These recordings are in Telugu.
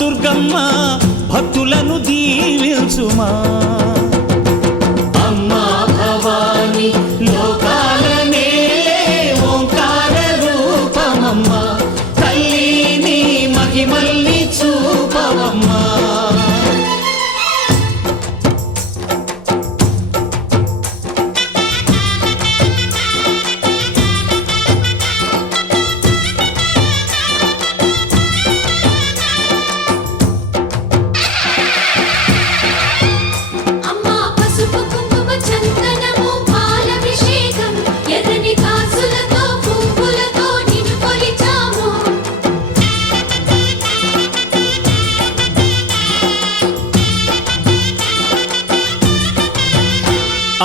దుర్గమ్మ భక్తులను దీవించుమా అమ్మా భవాని లోకాల నేలే ఓంకార రూపమమ్మ తల్లి నీ మహిమల్ని చూపవమ్మా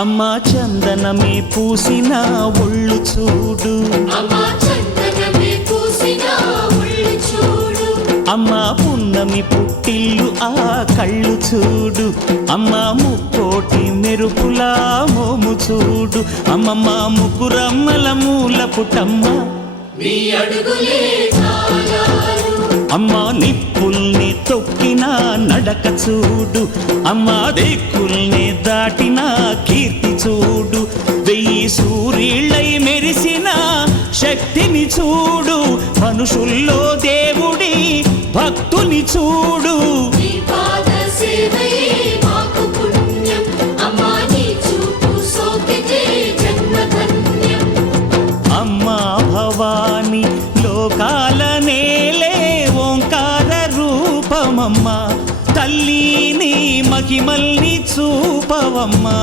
అమ్మా చందనమే పూసిన ఒళ్ళు చూడు అమ్మా పున్నమి పుట్టిల్లు ఆ కళ్ళు చూడు అమ్మా ముక్కోటి మెరుపులా మోము చూడు అమ్మమ్మ ముగ్గురమ్మల మూల పుట్టమ్మ అమ్మా నిప్పుల్ని తొక్కిన నడక చూడు అమ్మా దిక్కుల్ని దాటిన కీర్తి చూడు 1000 సూర్యుళ్ళై మెరిసిన శక్తిని చూడు మనుషుల్లో దేవుడి భక్తుని చూడు అమ్మా భవాని లోకాల నేలే ఓంకార రూపమమ్మ తల్లి నీ మహిమల్ని చూపవమ్మా